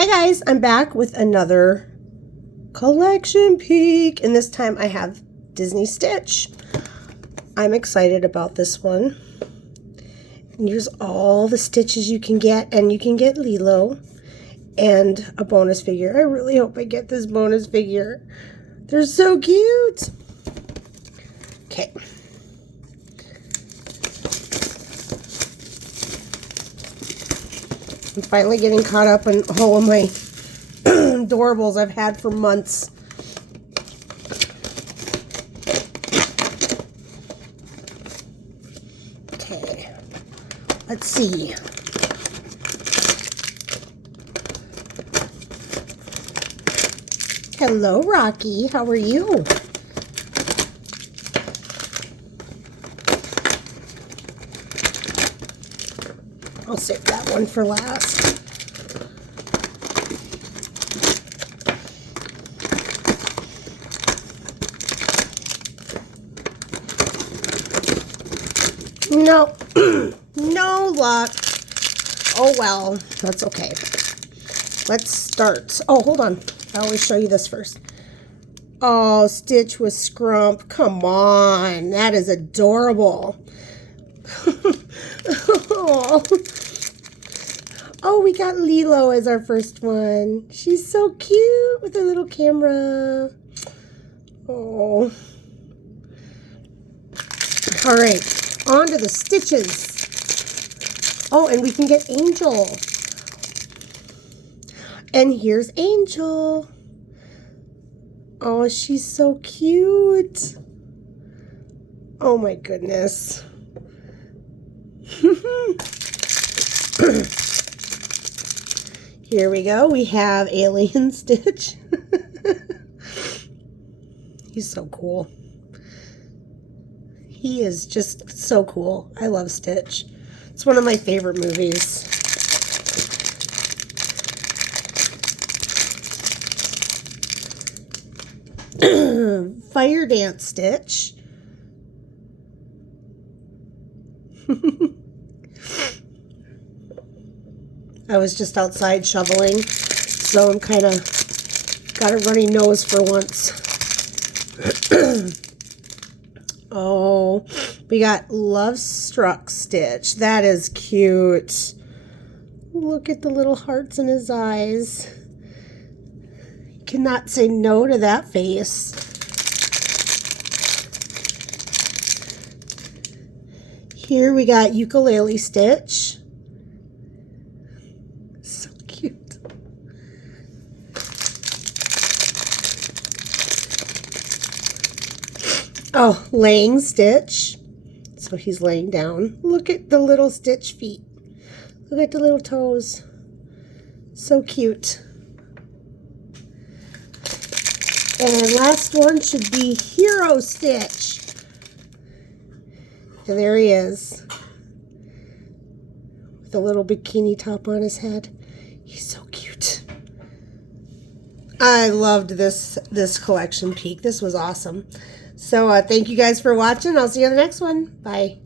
Hi guys, I'm back with another collection peek, and this time I have Disney Stitch. I'm excited about this one. And here's all the stitches you can get, and you can get Lilo and a bonus figure. I really hope I get this bonus figure. They're so cute. Okay. I'm finally getting caught up on all of my Doorables I've had for months. Okay, let's see. Hello, Rocky. How are you? I'll save that one for last. No, no luck. Oh well, that's okay. Let's start. Oh, hold on. I always show you this first. Oh, Stitch with Scrump. Come on. That is adorable. Oh. Oh, we got Lilo as our first one. She's so cute with her little camera. Oh. All right, on to the stitches. Oh, and we can get Angel. And here's Angel. Oh, she's so cute. Oh my goodness. Here we go. We have Alien Stitch. He's so cool. He is just so cool. I love Stitch. It's one of my favorite movies. Fire Dance Stitch. I was just outside shoveling, so I'm kind of got a runny nose for once. Oh, we got Love Struck Stitch. That is cute. Look at the little hearts in his eyes. You cannot say no to that face. Here we got Ukulele Stitch. So cute. Oh, laying Stitch. So he's laying down. Look at the little Stitch feet. Look at the little toes. So cute. And last one should be Hero Stitch. And there he is. With a little bikini top on his head. He's so cute. I loved this collection peek. This was awesome. So thank you guys for watching. I'll see you on the next one. Bye.